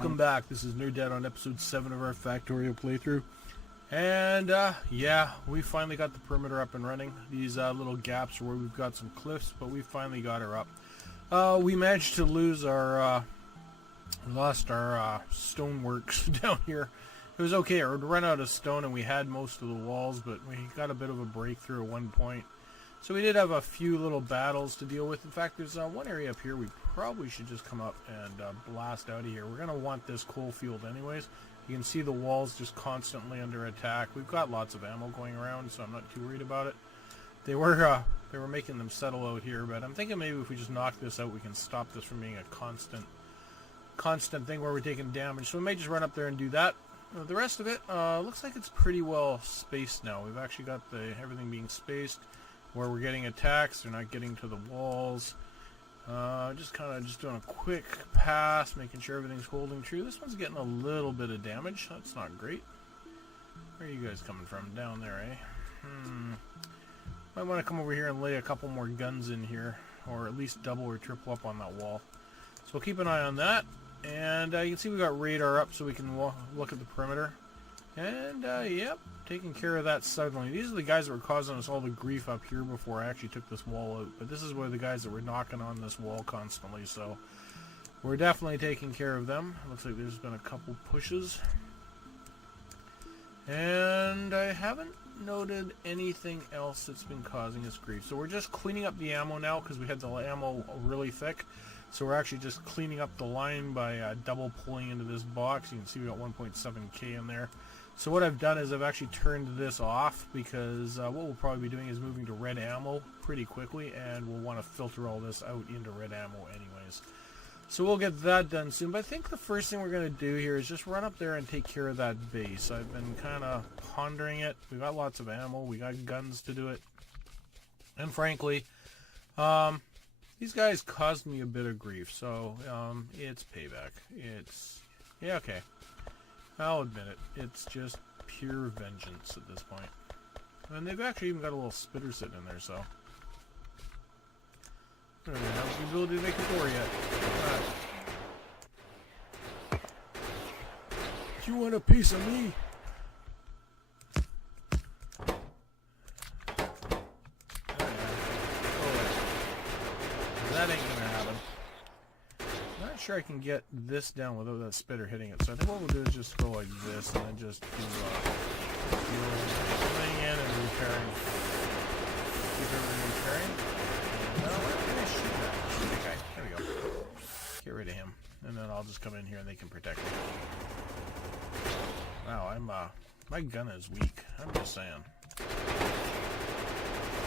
Welcome back. This is Nerd Dad on episode 7 of our Factorio playthrough. And, yeah, we finally got the perimeter up and running. These little gaps where we've got some cliffs, but we finally got her up. We managed to lose our, lost our stoneworks down here. It was okay. We'd run out of stone and we had most of the walls, but we got a bit of a breakthrough at one point. So we did have a few little battles to deal with. In fact, there's one area up here we probably should just come up and blast out of here. We're going to want this coal field anyways. You can see the walls just constantly under attack. We've got lots of ammo going around, so I'm not too worried about it. They were making them settle out here, but I'm thinking maybe if we just knock this out, we can stop this from being a constant thing where we're taking damage. So we may just run up there and do that. The rest of it looks like it's pretty well spaced now. We've actually got everything being spaced. Where we're getting attacks, they're not getting to the walls. Just doing a quick pass, making sure everything's holding true. This one's getting a little bit of damage. That's not great. Where are you guys coming from? Down there, eh? Might want to come over here and lay a couple more guns in here, or at least double or triple up on that wall. So we'll keep an eye on that. And you can see we got radar up so we can look at the perimeter. And, yep, taking care of that suddenly. These are the guys that were causing us all the grief up here before I actually took this wall out. But this is where the guys that were knocking on this wall constantly. So we're definitely taking care of them. Looks like there's been a couple pushes. And I haven't noted anything else that's been causing us grief. So we're just cleaning up the ammo now because we had the ammo really thick. So we're actually just cleaning up the line by double pulling into this box. You can see we got 1.7k in there. So what I've done is I've actually turned this off because what we'll probably be doing is moving to red ammo pretty quickly, and we'll want to filter all this out into red ammo anyways. So we'll get that done soon. But I think the first thing we're going to do here is just run up there and take care of that base. I've been kind of pondering it. We've got lots of ammo. We got guns to do it. And frankly, these guys caused me a bit of grief. So it's payback. Yeah, okay. I'll admit it. It's just pure vengeance at this point. And they've actually even got a little spitter sitting in there, so. I don't even have the ability to make a door yet. Do you want a piece of me? That ain't gonna happen. Not sure I can get this down without that spitter hitting it. So I think what we'll do is just go like this and then just do pulling in and repairing. Keep everything repairing. No, I'm gonna shoot that. Okay, there we go. Get rid of him. And then I'll just come in here and they can protect me. Wow, my gun is weak. I'm just saying.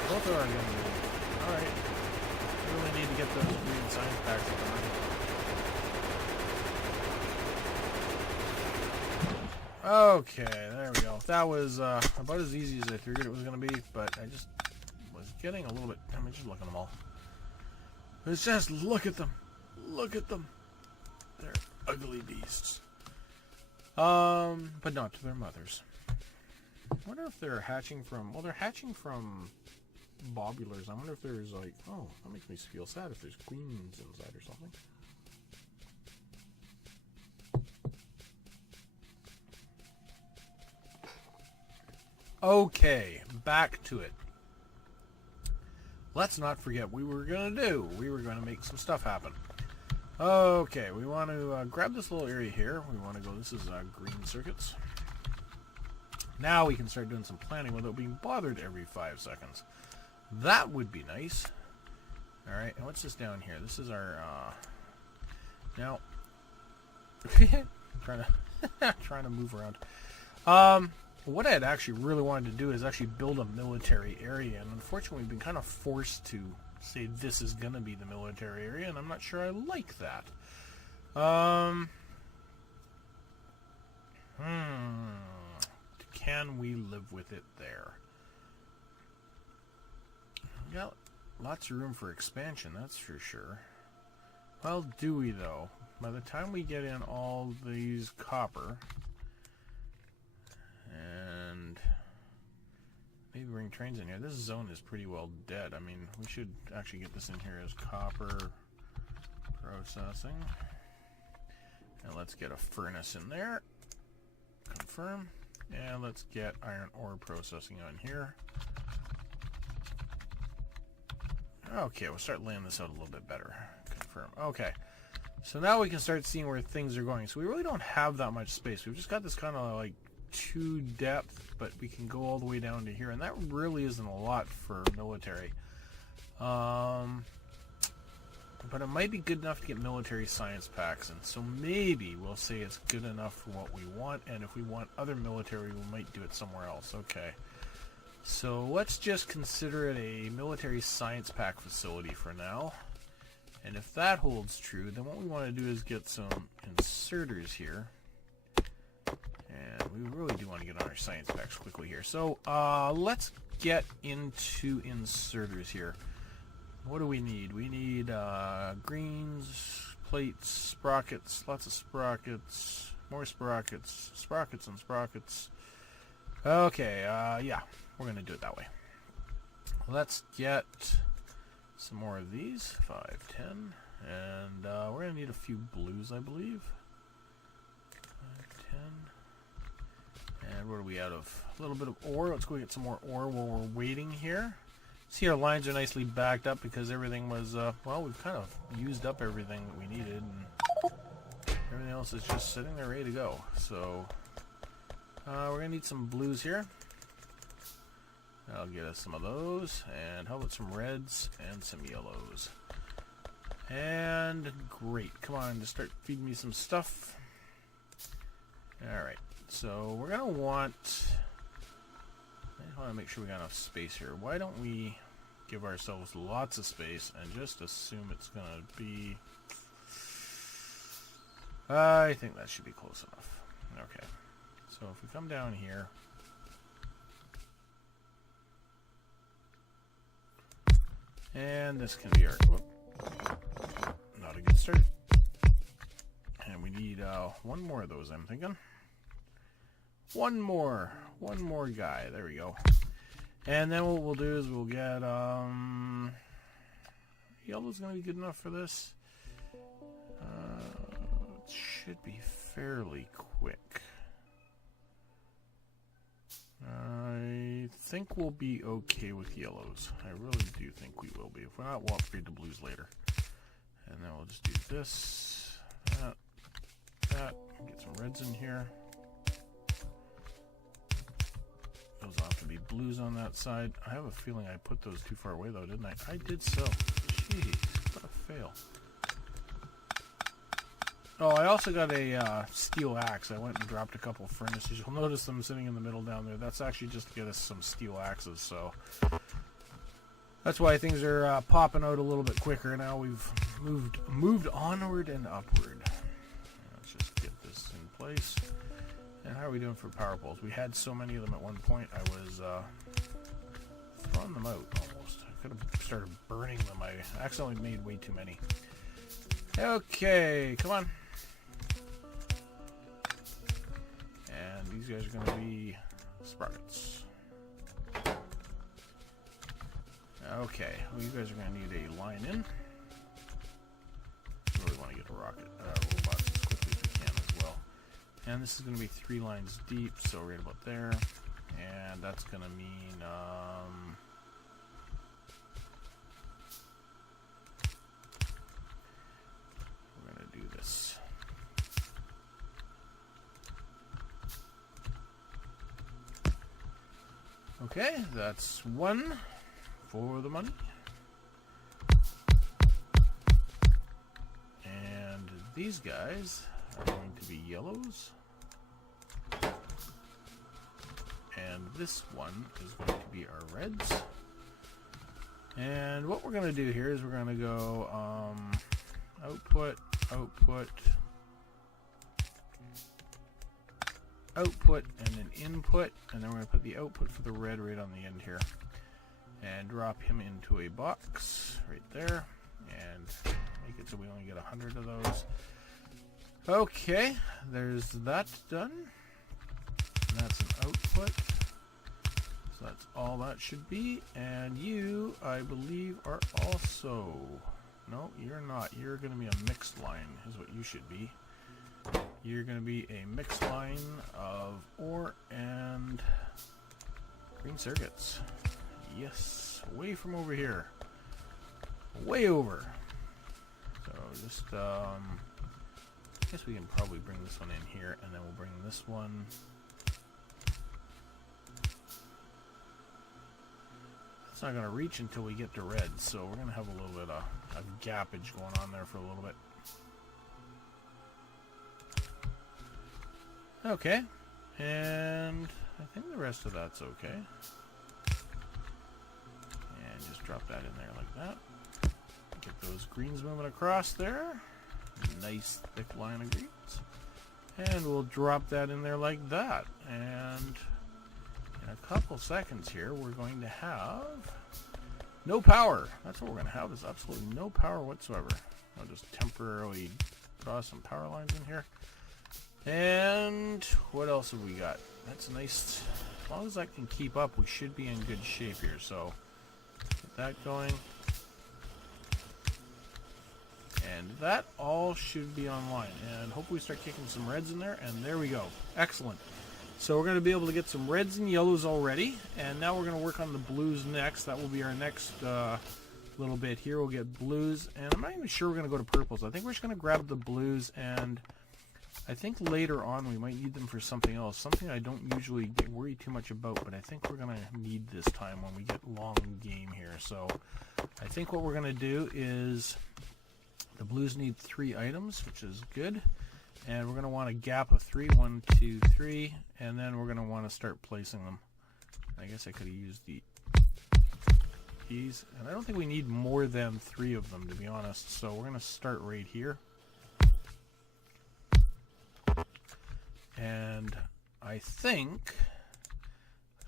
Both of our guns are weak. Alright. We really need to get those green science packs up and running. Okay, there we go. That was about as easy as I figured it was going to be, but I just was getting a little bit... I mean, just look at them all. It's just, look at them. Look at them. They're ugly beasts. But not to their mothers. I wonder if they're hatching from... Well, they're hatching from bobulars. I wonder if there's like... Oh, that makes me feel sad if there's queens inside or something. Okay, back to it. Let's not forget what we were going to do. We were going to make some stuff happen. Okay, we want to grab this little area here. We want to go, this is green circuits. Now we can start doing some planning without being bothered every 5 seconds. That would be nice. Alright, and what's this down here? This is our, now, trying to move around. What I had actually really wanted to do is actually build a military area, and unfortunately we've been kind of forced to say this is going to be the military area, and I'm not sure I like that. Can we live with it there? We got lots of room for expansion, that's for sure. Well, do we though? By the time we get in all these copper... and maybe bring trains in here. This zone is pretty well dead. I mean, we should actually get this in here as copper processing. And let's get a furnace in there. Confirm. And let's get iron ore processing on here. Okay, we'll start laying this out a little bit better. Confirm. Okay. So now we can start seeing where things are going. So we really don't have that much space. We've just got this kind of like 2 depth, but we can go all the way down to here. And that really isn't a lot for military. But it might be good enough to get military science packs. And so maybe we'll say it's good enough for what we want. And if we want other military, we might do it somewhere else. Okay. So let's just consider it a military science pack facility for now. And if that holds true, then what we want to do is get some inserters here. And we really do want to get on our science packs quickly here. So let's get into inserters here. What do we need? We need greens, plates, sprockets, lots of sprockets, more sprockets, sprockets and sprockets. Okay, yeah, we're going to do it that way. Let's get some more of these, 5, 10, and we're going to need a few blues, I believe. 5, 10, and what are we out of? A little bit of ore. Let's go get some more ore while we're waiting here. See, our lines are nicely backed up because everything was, well, we've kind of used up everything that we needed, and everything else is just sitting there ready to go. So, we're going to need some blues here. I'll get us some of those, and how about some reds and some yellows? And great, come on, just start feeding me some stuff. Alright, so we're going to want, I just want to make sure we got enough space here. Why don't we give ourselves lots of space and just assume it's going to be, I think that should be close enough. Okay, so if we come down here, and this can be our, whoop, not a good start. And we need one more of those, I'm thinking. One more guy, there we go. And then what we'll do is we'll get, yellow's gonna be good enough for this. It should be fairly quick. I think we'll be okay with yellows. I really do think we will be. If we're not, we'll upgrade to blues later. And then we'll just do this, that, get some reds in here. Those will have to be blues on that side. I have a feeling I put those too far away though, didn't I? I did so. Jeez, what a fail. Oh, I also got a steel axe. I went and dropped a couple furnaces. You'll notice them sitting in the middle down there. That's actually just to get us some steel axes, so that's why things are popping out a little bit quicker now. We've moved onward and upward. Let's just get this in place. And how are we doing for power poles? We had so many of them at one point, I was throwing them out almost. I could have started burning them. I accidentally made way too many. Okay, come on. And these guys are going to be sprockets. Okay, well, you guys are going to need a line in. I really want to get a robot as quickly as we can as well. And this is going to be 3 lines deep, so right about there. And that's going to mean, we're going to do this. Okay, that's 1 for the money. And these guys are going to be yellows. And this one is going to be our reds. And what we're going to do here is we're going to go output, output, output, and then input. And then we're going to put the output for the red right on the end here. And drop him into a box right there. And make it so we only get 100 of those. Okay, there's that done. And that's an output. So that's all that should be. And you, I believe, are also... No, you're not. You're going to be a mixed line, is what you should be. You're going to be a mixed line of ore and green circuits. Yes, away from over here. Way over. So just, I guess we can probably bring this one in here, and then we'll bring this one. It's not going to reach until we get to red, so we're going to have a little bit of gappage going on there for a little bit. Okay, and I think the rest of that's okay. And just drop that in there like that. Get those greens moving across there. Nice thick line of greens. And we'll drop that in there like that. And in a couple seconds here, we're going to have no power. That's what we're going to have, is absolutely no power whatsoever. I'll just temporarily draw some power lines in here. And what else have we got? That's nice. As long as that can keep up, we should be in good shape here. So get that going. And that all should be online. And hopefully we start kicking some reds in there. And there we go. Excellent. So we're going to be able to get some reds and yellows already. And now we're going to work on the blues next. That will be our next little bit here. We'll get blues. And I'm not even sure we're going to go to purples. I think we're just going to grab the blues, and I think later on we might need them for something else. Something I don't usually worry too much about, but I think we're going to need this time when we get long game here. So I think what we're going to do is the blues need 3 items, which is good. And we're going to want a gap of 3. 1, 2, 3. And then we're going to want to start placing them. I guess I could have used these. And I don't think we need more than 3 of them, to be honest. So we're going to start right here. And I think,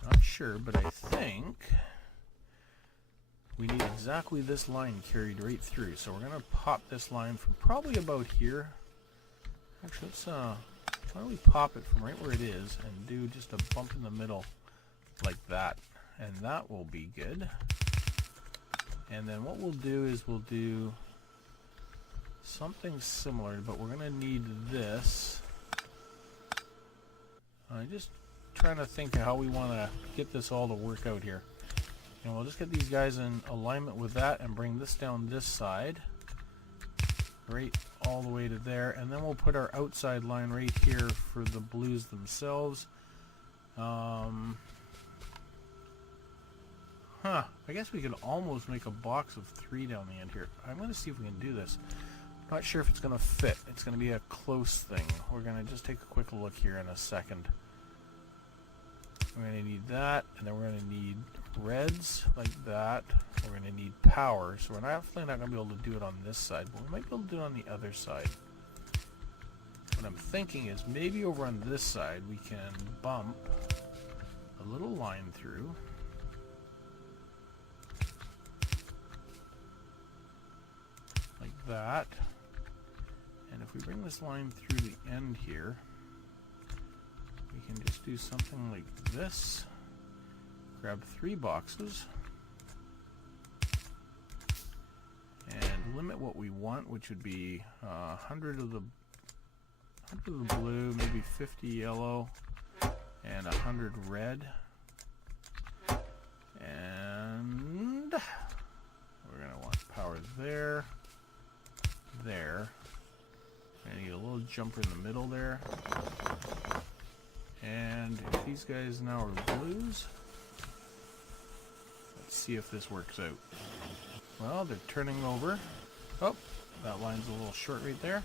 I'm not sure, but I think we need exactly this line carried right through. So we're going to pop this line from probably about here. Actually, let's, why don't we pop it from right where it is and do just a bump in the middle like that. And that will be good. And then what we'll do is we'll do something similar, but we're going to need this. I'm just trying to think of how we want to get this all to work out here. And we'll just get these guys in alignment with that and bring this down this side. Right all the way to there. And then we'll put our outside line right here for the blues themselves. I guess we could almost make a box of 3 down the end here. I'm going to see if we can do this. Not sure if it's going to fit. It's going to be a close thing. We're going to just take a quick look here in a second. We're going to need that, and then we're going to need reds like that. We're going to need power, so we're definitely not going to be able to do it on this side, but we might be able to do it on the other side. What I'm thinking is maybe over on this side we can bump a little line through. Like that. And if we bring this line through the end here, we can just do something like this. Grab 3 boxes. And limit what we want, which would be 100 of the blue, maybe 50 yellow, and 100 red. And we're going to want power there. There. I need a little jumper in the middle there. And if these guys now are blues, let's see if this works out. Well, they're turning over. Oh, that line's a little short right there.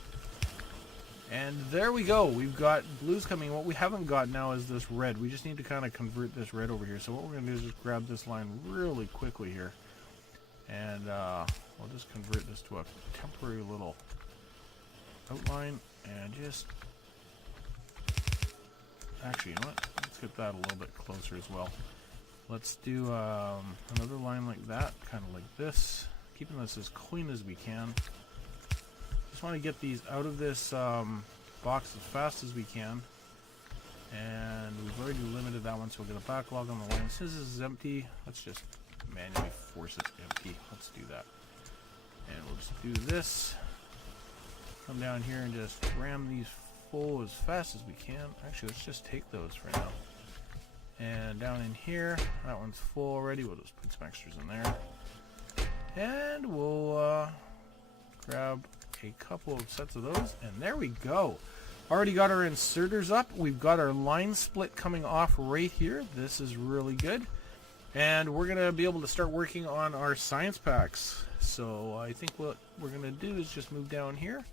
And there we go. We've got blues coming. What we haven't got now is this red. We just need to kind of convert this red over here. So what we're going to do is just grab this line really quickly here. And we'll just convert this to a temporary little outline. And just... Actually, you know what? Let's get that a little bit closer as well. Let's do another line like that, kind of like this. Keeping this as clean as we can. Just want to get these out of this box as fast as we can. And we've already limited that one, so we'll get a backlog on the line. Since this is empty, let's just manually force it empty. Let's do that. And we'll just do this. Come down here and just ram these full as fast as we can. Actually, let's just take those for now. And down in here, that one's full already. We'll just put some extras in there. And we'll grab a couple of sets of those. And there we go. Already got our inserters up. We've got our line split coming off right here. This is really good. And we're going to be able to start working on our science packs. So I think what we're going to do is just move down here.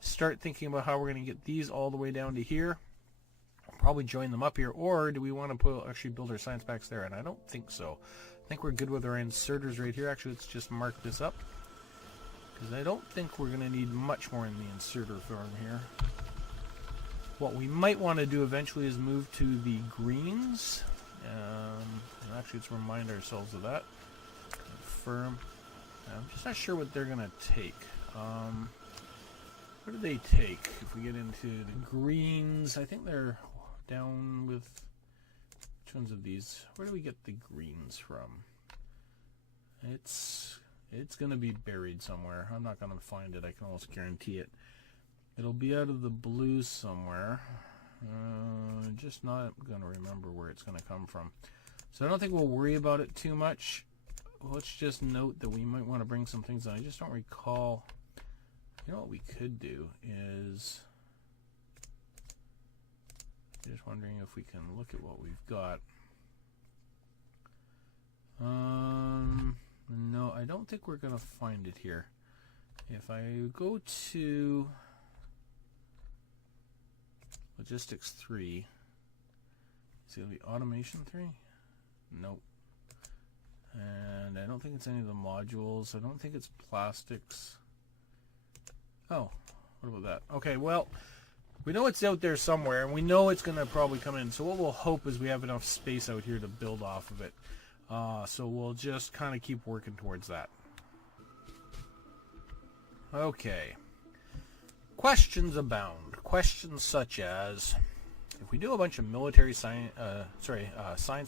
Start thinking about how we're going to get these all the way down to here. Probably join them up here, or do we want to actually build our science packs there? And I don't think so. I think we're good with our inserters right here. Actually, let's just mark this up, because I don't think we're going to need much more in the inserter form here. What we might want to do eventually is move to the greens. And actually, let's remind ourselves of that. Confirm. I'm just not sure what they're going to take. What do they take if we get into the greens? I think they're down with, which ones of these? Where do we get the greens from? It's going to be buried somewhere. I'm not going to find it. I can almost guarantee it. It'll be out of the blues somewhere. Just not going to remember where it's going to come from. So I don't think we'll worry about it too much. Let's just note that we might want to bring some things in. I just don't recall. You know what we could do is, just wondering if we can look at what we've got. No, I don't think we're going to find it here. If I go to Logistics 3, is it going to be Automation 3? Nope. And I don't think it's any of the modules. I don't think it's plastics. Oh, what about that? Okay, well, we know it's out there somewhere, and we know it's going to probably come in. So what we'll hope is we have enough space out here to build off of it. So we'll just kind of keep working towards that. Okay. Questions abound. Questions such as, if we do a bunch of military science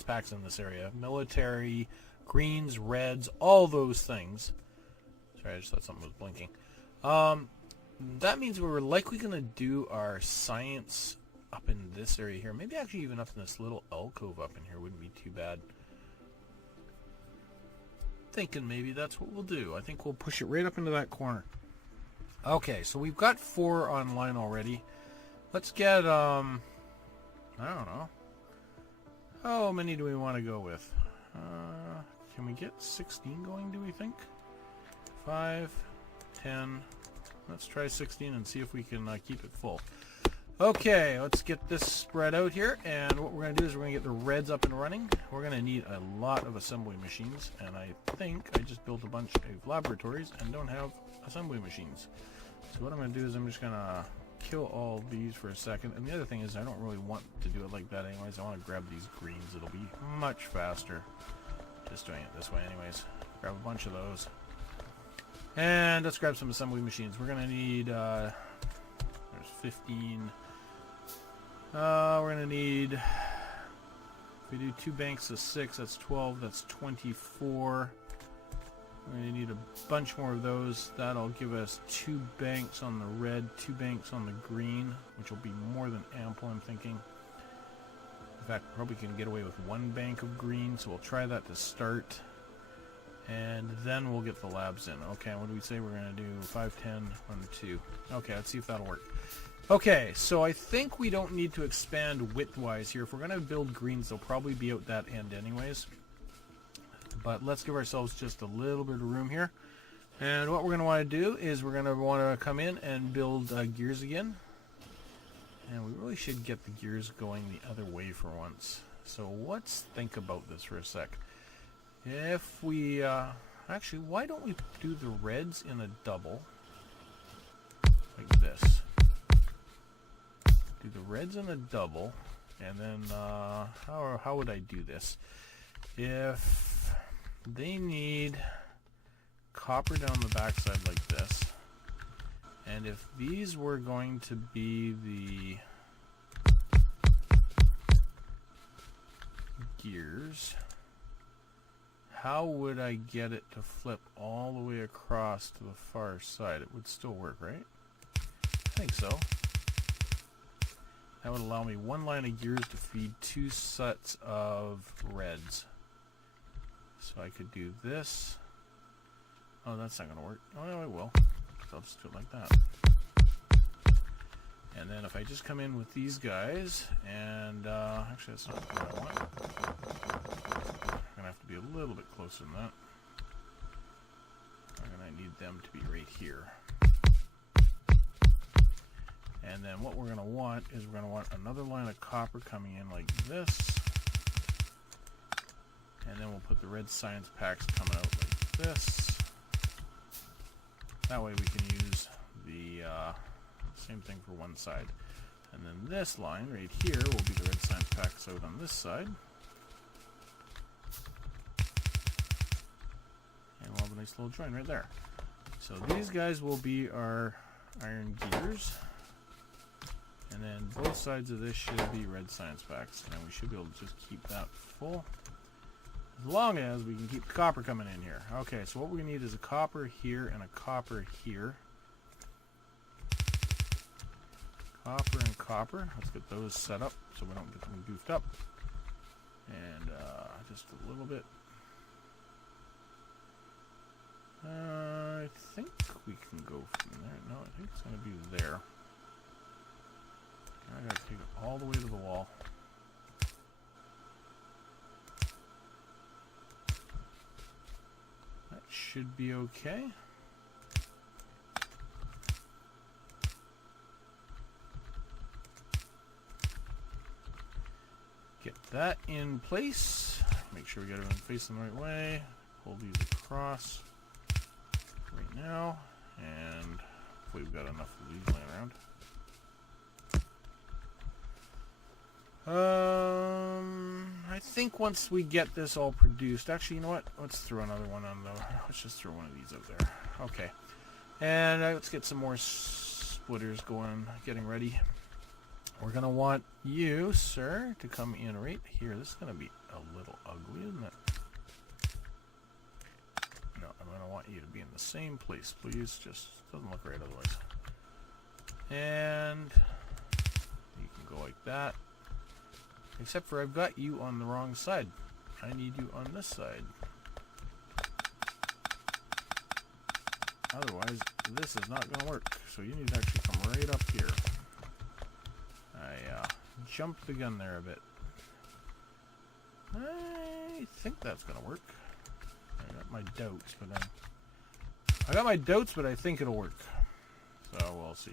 packs in this area, military, greens, reds, all those things. Sorry, I just thought something was blinking. That means we're likely going to do our science up in this area here. Maybe actually even up in this little alcove up in here wouldn't be too bad. Thinking maybe that's what we'll do. I think we'll push it right up into that corner. Okay, so we've got 4 online already. Let's get, I don't know. How many do we want to go with? Can we get 16 going, do we think? 5, 10... Let's try 16 and see if we can keep it full. Okay, let's get this spread out here, and what we're going to do is we're going to get the reds up and running. We're going to need a lot of assembly machines, and I think I just built a bunch of laboratories and don't have assembly machines. So what I'm going to do is I'm just going to kill all these for a second, and the other thing is I don't really want to do it like that anyways. I want to grab these greens. It'll be much faster just doing it this way anyways. Grab a bunch of those. And let's grab some assembly machines. We're going to need, there's 15. We're going to need, if we do 2 banks of 6, that's 12, that's 24. We're going to need a bunch more of those. That'll give us 2 banks on the red, 2 banks on the green, which will be more than ample, I'm thinking. In fact, probably can get away with 1 bank of green, so we'll try that to start. And then we'll get the labs in. Okay, what do we say we're going to do? 5, 10, 1, 2. Okay, let's see if that'll work. Okay, so I think we don't need to expand width-wise here. If we're going to build greens, they'll probably be out that end anyways. But let's give ourselves just a little bit of room here. And what we're going to want to do is we're going to want to come in and build gears again. And we really should get the gears going the other way for once. So let's think about this for a sec. If we, actually, why don't we do the reds in a double, like this. Do the reds in a double, and then, how would I do this? If they need copper down the backside like this, and if these were going to be the gears, how would I get it to flip all the way across to the far side? It would still work, right? I think so. That would allow me one line of gears to feed 2 sets of reds. So I could do this. Oh, that's not going to work. Oh, no, it will. So I'll just do it like that. And then if I just come in with these guys, and actually that's not what I want. I'm going to have to be a little bit closer than that. I'm going to need them to be right here. And then what we're going to want is we're going to want another line of copper coming in like this. And then we'll put the red science packs coming out like this. That way we can use the same thing for one side. And then this line right here will be the red science packs out on this side. And we'll have a nice little joint right there. So these guys will be our iron gears. And then both sides of this should be red science packs. And we should be able to just keep that full. As long as we can keep the copper coming in here. Okay, so what we're going to need is a copper here and a copper here. Copper and copper. Let's get those set up so we don't get them goofed up. And just a little bit. I think we can go from there. No, I think it's going to be there. I gotta take it all the way to the wall. That should be okay. Get that in place. Make sure we get everything facing the right way. Pull these across right now. And we've got enough of these laying around. I think once we get this all produced, actually, you know what? Let's throw another one on the. Let's just throw one of these out there. Okay, and let's get some more splitters going, getting ready. We're gonna want you, sir, to come in right here. This is gonna be a little ugly, isn't it? No, I'm gonna want you to be in the same place, please. Just doesn't look right otherwise. And you can go like that. Except for I've got you on the wrong side. I need you on this side. Otherwise, this is not going to work. So you need to actually come right up here. I jumped the gun there a bit. I think that's going to work. I got my doubts, but I think it'll work. So we'll see.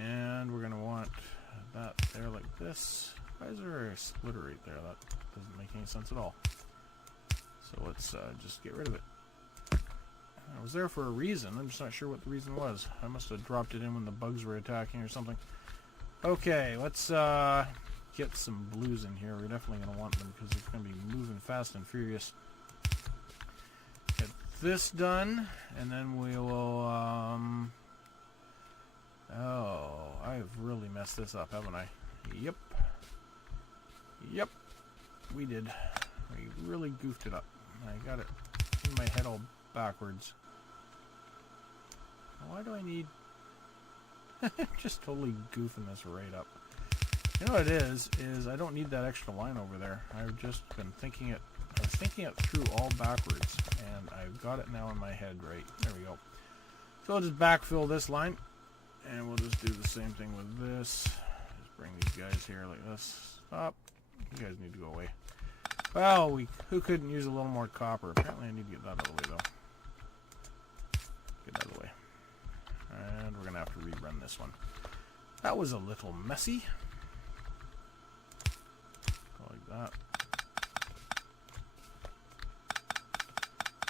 And we're going to want that there like this. Why is there a splitter right there? That doesn't make any sense at all. So let's just get rid of it. It was there for a reason. I'm just not sure what the reason was. I must have dropped it in when the bugs were attacking or something. Okay, let's get some blues in here. We're definitely going to want them because it's going to be moving fast and furious. Get this done, and then we will... Oh, I've really messed this up, haven't I? Yep. Yep, we did. We really goofed it up. I got it in my head all backwards. Why do I need... just totally goofing this right up. You know what it is I don't need that extra line over there. I've just been thinking it... I was thinking it through all backwards, and I've got it now in my head right. There we go. So I'll just backfill this line, and we'll just do the same thing with this. Just bring these guys here like this. Stop. You guys need to go away. Well, who couldn't use a little more copper? Apparently I need to get that out of the way, though. Get that out of the way. And we're going to have to rerun this one. That was a little messy. Go like that.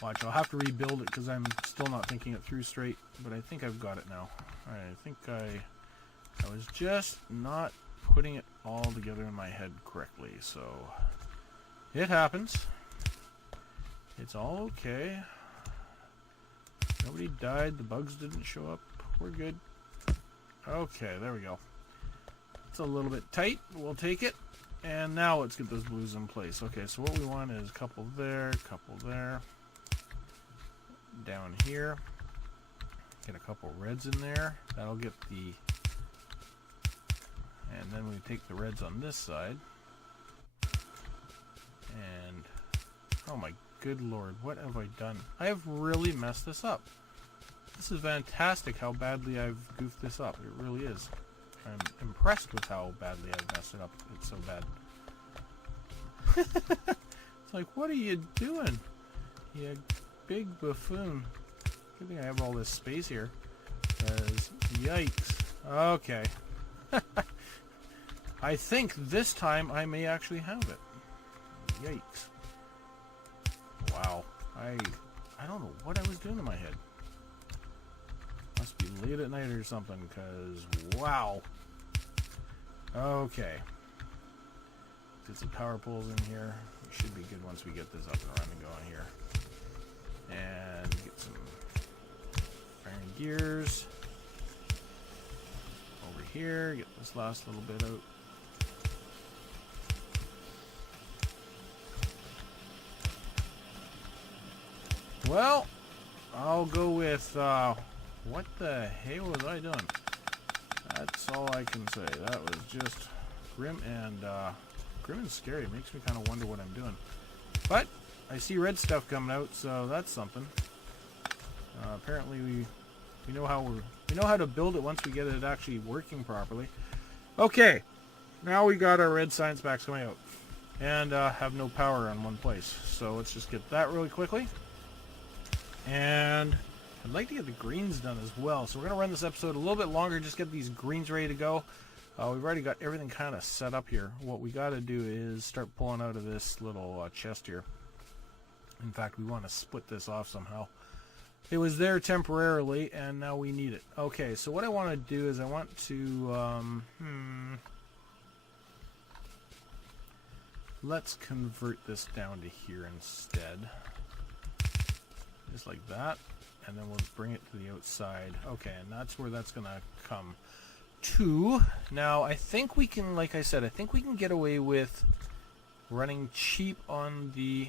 Watch, I'll have to rebuild it because I'm still not thinking it through straight, but I think I've got it now. Alright, I think I was just not putting it all together in my head correctly, so it happens. It's all okay. Nobody died, the bugs didn't show up. We're good. Okay, there we go. It's a little bit tight, but we'll take it. And now let's get those blues in place. Okay, so what we want is a couple there, down here. Get a couple reds in there. That'll get the And then we take the reds on this side. And oh my good lord, what have I done? I have really messed this up. This is fantastic how badly I've goofed this up. It really is. I'm impressed with how badly I've messed it up. It's so bad. It's like, what are you doing? You big buffoon. Good thing I have all this space here. Because, yikes. Okay. I think this time I may actually have it. Yikes. Wow. I don't know what I was doing in my head. Must be late at night or something, because wow. Okay. Get some power poles in here. We should be good once we get this up and running going here. And get some iron gears. Over here, get this last little bit out. Well, I'll go with, what the hell was I doing? That's all I can say. That was just grim and scary. It makes me kind of wonder what I'm doing. But I see red stuff coming out, so that's something. Apparently we know how to build it once we get it actually working properly. Okay, now we got our red science packs coming out, and have no power on one place. So let's just get that really quickly. And I'd like to get the greens done as well. So we're going to run this episode a little bit longer, just get these greens ready to go. We've already got everything kind of set up here. What we got to do is start pulling out of this little chest here. In fact, we want to split this off somehow. It was there temporarily, and now we need it. Okay, so what I want to do is I want to... let's convert this down to here instead. Just like that. And then we'll bring it to the outside. Okay, and that's where that's going to come to. Now, I think we can, like I said, I think we can get away with running cheap on the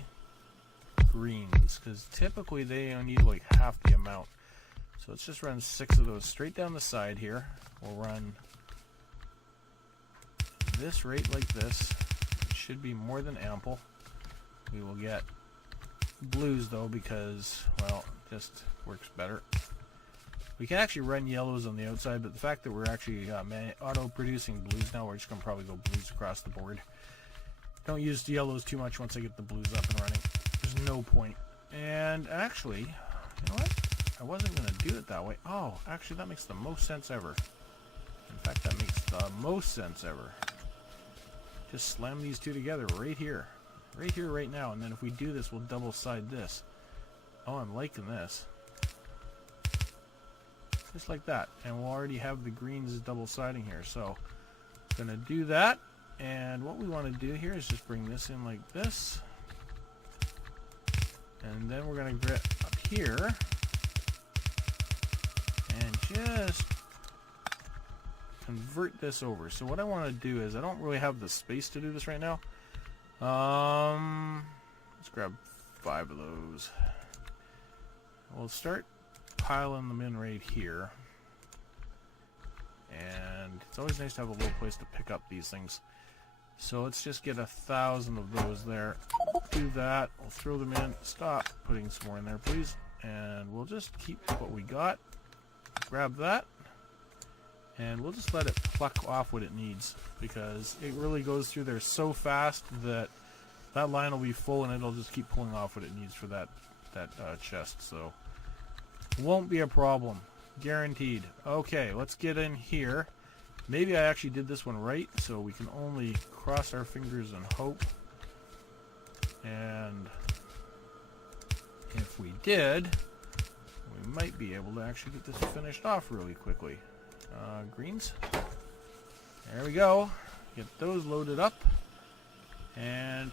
greens, because typically they only need like half the amount. So let's just run 6 of those straight down the side here. We'll run this rate like this. It should be more than ample. We will get blues though, because, well, it just works better. We can actually run yellows on the outside, but the fact that we're actually auto-producing blues now, we're just going to probably go blues across the board. Don't use the yellows too much once I get the blues up and running. There's no point. And actually, you know what? I wasn't going to do it that way. Oh, actually, that makes the most sense ever. In fact, that makes the most sense ever. Just slam these two together right here. Right here, right now. And then if we do this, we'll double side this. Oh, I'm liking this. Just like that. And we'll already have the greens double siding here. So, going to do that. And what we want to do here is just bring this in like this. And then we're going to get up here. And just convert this over. So what I want to do is, I don't really have the space to do this right now. Let's grab 5 of those. We'll start piling them in right here. And it's always nice to have a little place to pick up these things. So let's just get 1,000 of those there. Do that. We'll throw them in. Stop putting some more in there, please. And we'll just keep what we got. Grab that. And we'll just let it pluck off what it needs, because it really goes through there so fast that that line will be full and it'll just keep pulling off what it needs for that chest. So won't be a problem, guaranteed. Okay, let's get in here. Maybe I actually did this one right, so we can only cross our fingers and hope. And if we did, we might be able to actually get this finished off really quickly. Greens. There we go. Get those loaded up. And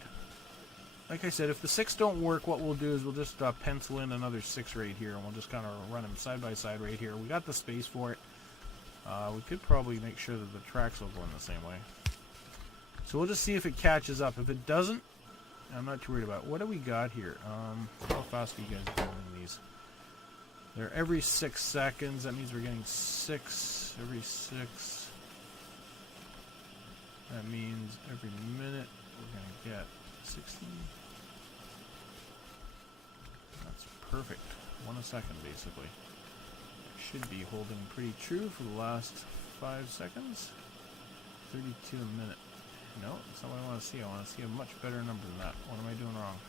like I said, if the 6 don't work, what we'll do is we'll just pencil in another 6 right here, and we'll just kind of run them side by side right here. We got the space for it. We could probably make sure that the tracks will go in the same way. So we'll just see if it catches up. If it doesn't, I'm not too worried about it. What do we got here? How fast are you guys doing these? They're every 6 seconds. That means we're getting 6 every 6. That means every minute we're going to get 60. That's perfect. 1 a second, basically. Should be holding pretty true for the last 5 seconds. 32 a minute. No, that's not what I want to see. I want to see a much better number than that. What am I doing wrong?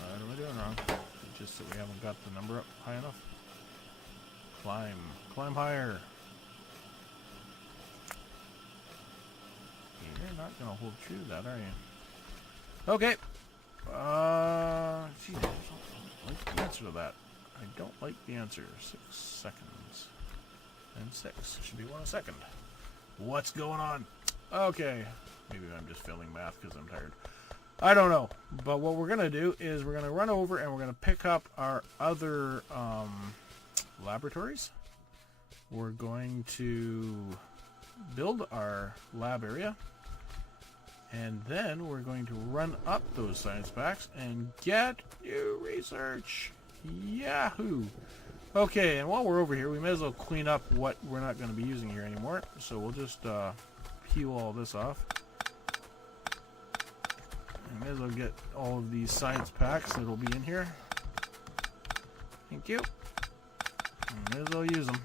What am I doing wrong? It's just that we haven't got the number up high enough. Climb. Climb higher. You're not going to hold true to that, are you? Okay. Geez, I don't like the answer to that. I don't like the answer. 6 seconds. And 6. Should be 1 a second. What's going on? Okay. Maybe I'm just failing math because I'm tired. I don't know. But what we're going to do is we're going to run over and we're going to pick up our other laboratories. We're going to build our lab area. And then we're going to run up those science packs and get new research. Yahoo! Okay, and while we're over here, we may as well clean up what we're not going to be using here anymore. So we'll just peel all this off. And may as well get all of these science packs that will be in here. Thank you. And may as well use them.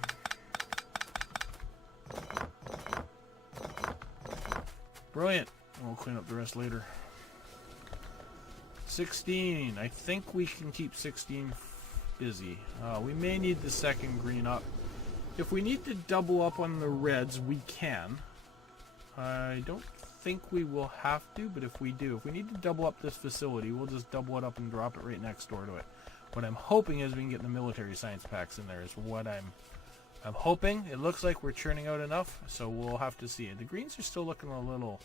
Brilliant. We'll clean up the rest later. 16. I think we can keep 16 busy. We may need the second green up. If we need to double up on the reds, we can. I don't think we will have to, but if we do, if we need to double up this facility, we'll just double it up and drop it right next door to it. What I'm hoping is we can get the military science packs in there is what I'm hoping. It looks like we're churning out enough, so we'll have to see. The greens are still looking a little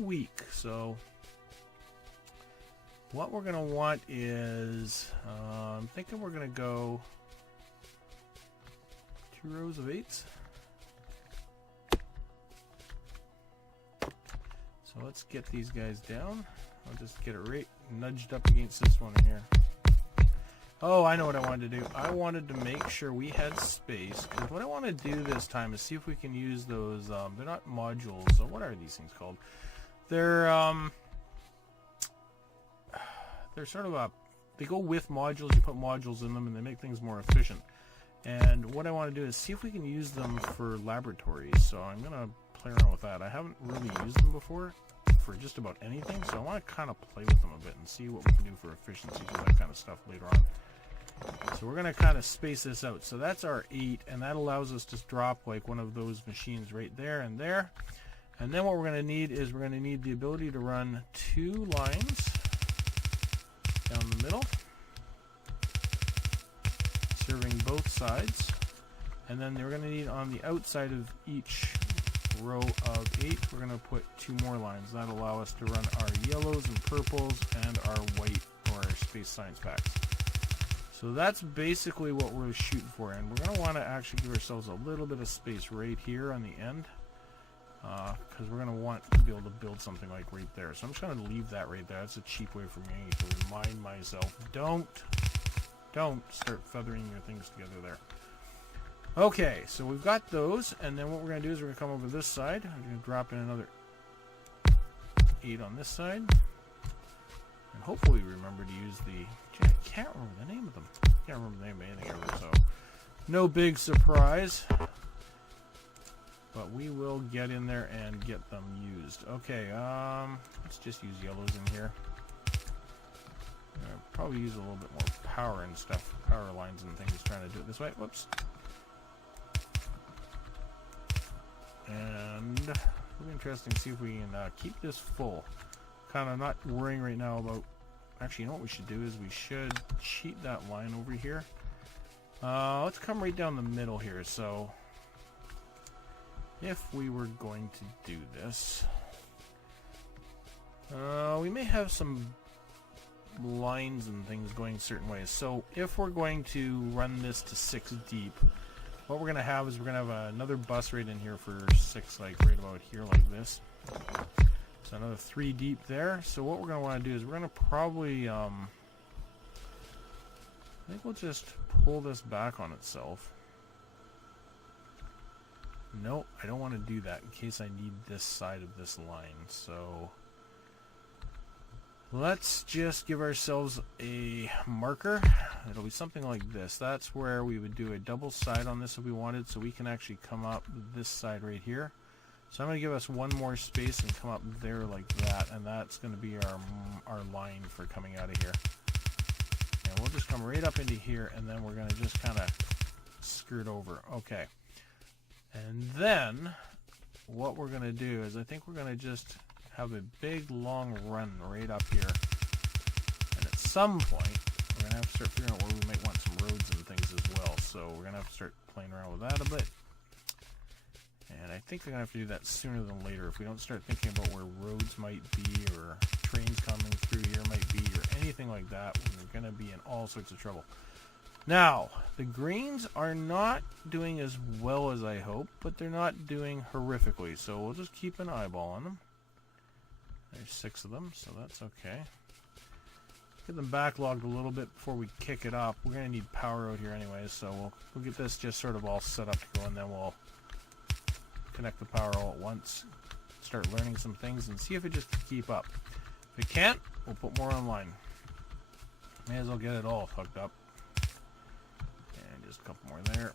weak, so what we're going to want is, I'm thinking we're going to go 2 rows of 8s. So let's get these guys down. I'll just get it right nudged up against this one here. Oh, I know what I wanted to do. I wanted to make sure we had space, because what I want to do this time is see if we can use those, they're not modules, so what are these things called? They're sort of they go with modules, you put modules in them and they make things more efficient. And what I want to do is see if we can use them for laboratories, so I'm going to play around with that. I haven't really used them before for just about anything, so I want to kind of play with them a bit and see what we can do for efficiencies and that kind of stuff later on. So we're going to kind of space this out. So that's our 8, and that allows us to drop like one of those machines right there and there. And then what we're going to need is we're going to need the ability to run 2 lines down the middle, serving both sides. And then we're going to need on the outside of each row of 8, we're going to put 2 more lines. That'll allow us to run our yellows and purples and our white or our space science packs. So that's basically what we're shooting for, and we're going to want to actually give ourselves a little bit of space right here on the end, because we're going to want to be able to build something like right there. So I'm just going to leave that right there. That's a cheap way for me to remind myself, don't start feathering your things together there. Okay, so we've got those, and then what we're going to do is we're going to come over this side. I'm going to drop in another 8 on this side. And hopefully remember to use the... Gee, I can't remember the name of them. I can't remember the name of anything ever, so... No big surprise. But we will get in there and get them used. Okay, let's just use yellows in here. Probably use a little bit more power and stuff. Power lines and things trying to do it this way. Whoops. And it'll be interesting to see if we can keep this full. Kind of not worrying right now about... Actually, you know what we should do is we should cheat that line over here. Let's come right down the middle here. So, if we were going to do this, we may have some lines and things going certain ways. So, if we're going to run this to 6 deep, what we're going to have is we're going to have another bus right in here for 6, like right about here, like this. So another 3 deep there. So what we're going to want to do is we're going to probably, I think we'll just pull this back on itself. Nope, I don't want to do that in case I need this side of this line. So let's just give ourselves a marker. It'll be something like this. That's where we would do a double side on this if we wanted, so we can actually come up this side right here. So I'm going to give us one more space and come up there like that, and that's going to be our line for coming out of here. And we'll just come right up into here, and then we're going to just kind of skirt over. Okay. And then what we're going to do is I think we're going to just have a big long run right up here. And at some point, we're going to have to start figuring out where we might want some roads and things as well. So we're going to have to start playing around with that a bit. And I think we're going to have to do that sooner than later. If we don't start thinking about where roads might be or trains coming through here might be or anything like that, we're going to be in all sorts of trouble. Now, the greens are not doing as well as I hope, but they're not doing horrifically. So we'll just keep an eyeball on them. There's 6 of them, so that's okay. Get them backlogged a little bit before we kick it up. We're going to need power out here anyway, so we'll get this just sort of all set up to go, and then we'll connect the power all at once, start learning some things, and see if it just can keep up. If it can't, we'll put more online. May as well get it all hooked up. And just a couple more there.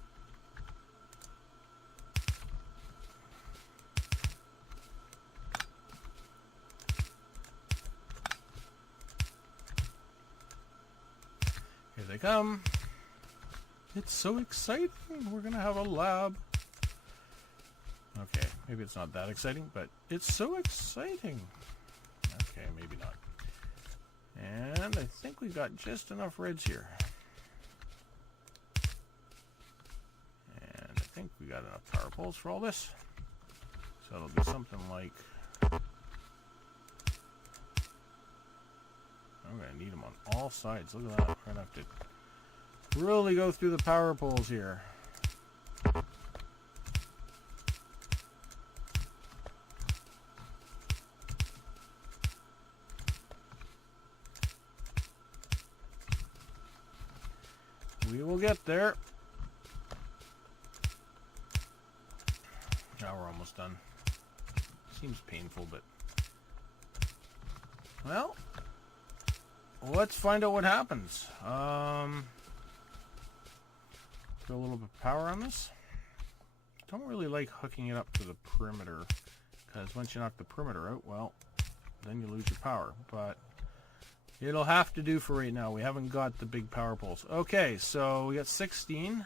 Here they come. It's so exciting. We're going to have a lab. Okay, maybe it's not that exciting, but it's so exciting. Okay, maybe not. And I think we got just enough reds here. And I think we got enough power poles for all this. So it'll be something like... I'm going to need them on all sides. Look at that. We're going to have to really go through the power poles here. We will get there. Now we're almost done. Seems painful, but... Well, let's find out what happens. Put a little bit of power on this. Don't really like hooking it up to the perimeter, because once you knock the perimeter out, well, then you lose your power. But it'll have to do for right now. We haven't got the big power poles. Okay, so we got 16.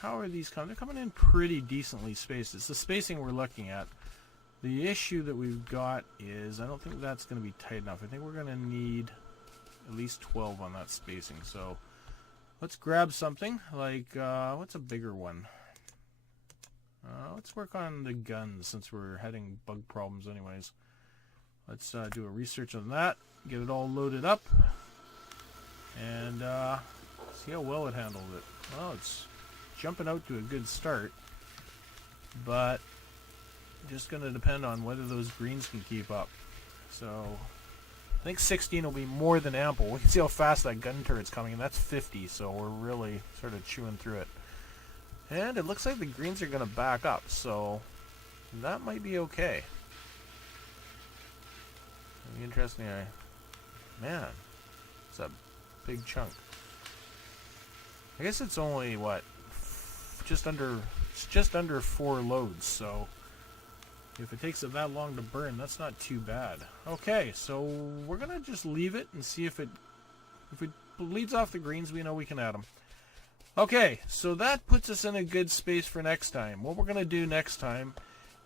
How are these coming? They're coming in pretty decently spaced. It's the spacing we're looking at. The issue that we've got is I don't think that's going to be tight enough. I think we're going to need at least 12 on that spacing. So let's grab something like, what's a bigger one? Let's work on the guns since we're having bug problems anyways. Let's do a research on that, get it all loaded up, and see how well it handled it. Well, it's jumping out to a good start, but just going to depend on whether those greens can keep up. So I think 16 will be more than ample. We can see how fast that gun turret's coming, and that's 50, so we're really sort of chewing through it. And it looks like the greens are going to back up, so that might be okay. It'll be interesting. Man, it's a big chunk. I guess it's only what, just under 4 loads. So if it takes it that long to burn, that's not too bad. Okay, so we're gonna just leave it and see if it bleeds off the greens. We know we can add them. Okay, so that puts us in a good space for next time. What we're gonna do next time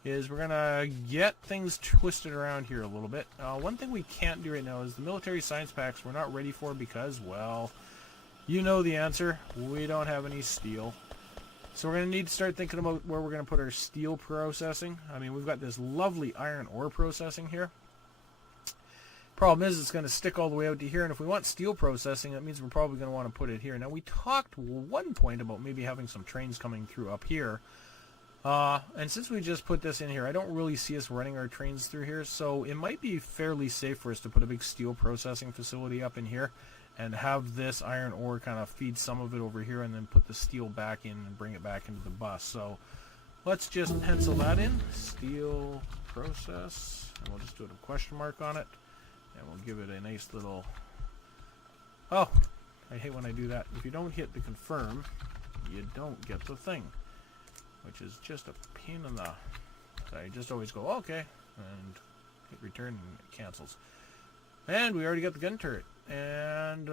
is we're gonna get things twisted around here a little bit. One thing we can't do right now is the military science packs we're not ready for because, well, you know the answer. We don't have any steel. So we're going to need to start thinking about where we're going to put our steel processing. I mean, we've got this lovely iron ore processing here. Problem is, it's going to stick all the way out to here, and if we want steel processing, that means we're probably going to want to put it here. Now, we talked one point about maybe having some trains coming through up here. And since we just put this in here, I don't really see us running our trains through here, so it might be fairly safe for us to put a big steel processing facility up in here. and have this iron ore kind of feed some of it over here, and then put the steel back in and bring it back into the bus. So let's just pencil that in. Steel process, and we'll just do a question mark on it, and we'll give it a nice little... Oh, I hate when I do that. If you don't hit the confirm, you don't get the thing, which is just a pain in the... So I just always go, okay, and hit return, and it cancels. And we already got the gun turret. And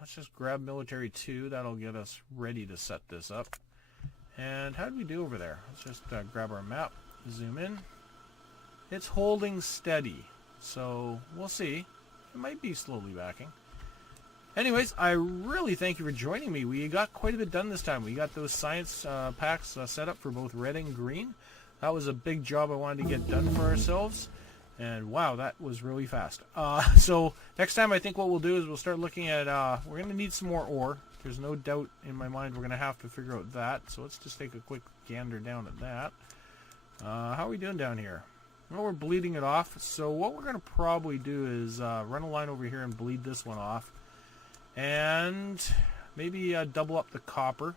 let's just grab military 2. That'll get us ready to set this up. And how do we do over there? Let's just grab our map, zoom in. It's holding steady, so we'll see. It might be slowly backing. Anyways, I really thank you for joining me. We got quite a bit done this time. We got those science packs set up for both red and green. That was a big job I wanted to get done for ourselves. And wow, that was really fast. So next time I think what we'll do is we'll start looking at, we're going to need some more ore. There's no doubt in my mind we're going to have to figure out that. So let's just take a quick gander down at that. How are we doing down here? Well, we're bleeding it off. So what we're going to probably do is run a line over here and bleed this one off. And maybe double up the copper.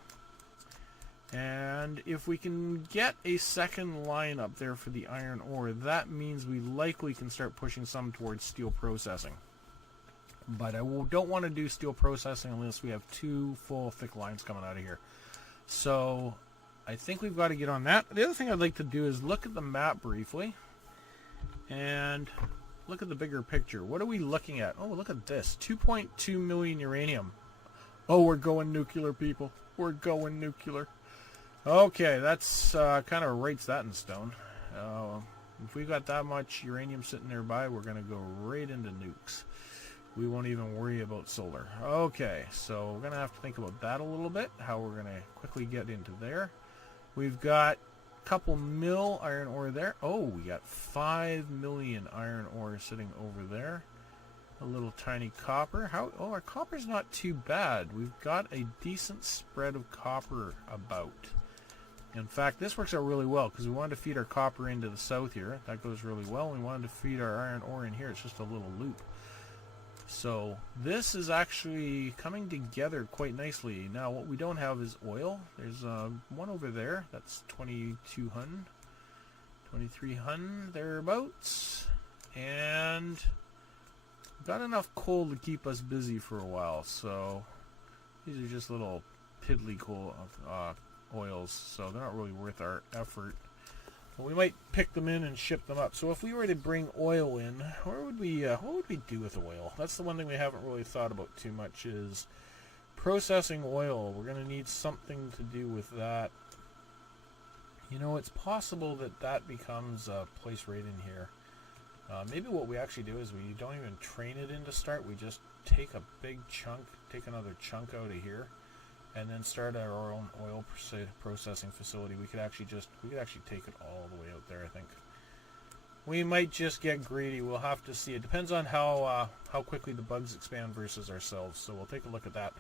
And if we can get a second line up there for the iron ore, that means we likely can start pushing some towards steel processing. But I don't want to do steel processing unless we have 2 full thick lines coming out of here. So I think we've got to get on that. The other thing I'd like to do is look at the map briefly and look at the bigger picture. What are we looking at? Oh, look at this. 2.2 million uranium. Oh, we're going nuclear, people. We're going nuclear. Okay, that's kind of writes that in stone. If we got that much uranium sitting nearby, we're going to go right into nukes. We won't even worry about solar. Okay, so we're going to have to think about that a little bit, how we're going to quickly get into there. We've got a couple mil iron ore there. Oh, we got 5 million iron ore sitting over there. A little tiny copper. Oh, our copper's not too bad. We've got a decent spread of copper about. In fact, this works out really well because we wanted to feed our copper into the south here. That goes really well. We wanted to feed our iron ore in here. It's just a little loop. So this is actually coming together quite nicely. Now what we don't have is oil. There's one over there. That's 2200, 2300 thereabouts. And got enough coal to keep us busy for a while. So these are just little piddly coal oils, so they're not really worth our effort. But we might pick them in and ship them up. So if we were to bring oil in, what would we do with oil? That's the one thing we haven't really thought about too much, is processing oil. We're going to need something to do with that. You know, it's possible that that becomes a place right in here. Maybe what we actually do is we don't even train it in to start. We just take a big chunk, take another chunk out of here, and then start our own oil processing facility. We could actually take it all the way out there, I think. We might just get greedy. We'll have to see. It depends on how quickly the bugs expand versus ourselves. So we'll take a look at that.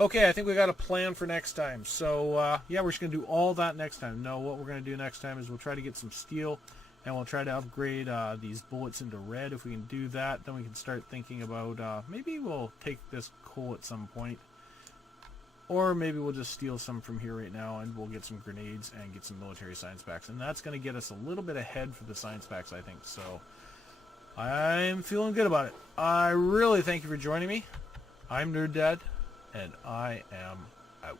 Okay, I think we got a plan for next time. So yeah, we're just going to do all that next time. No, what we're going to do next time is we'll try to get some steel, and we'll try to upgrade these bullets into red. If we can do that, then we can start thinking about maybe we'll take this coal at some point. Or maybe we'll just steal some from here right now, and we'll get some grenades and get some military science packs. And that's going to get us a little bit ahead for the science packs, I think. So I'm feeling good about it. I really thank you for joining me. I'm Nerd Dad, and I am out.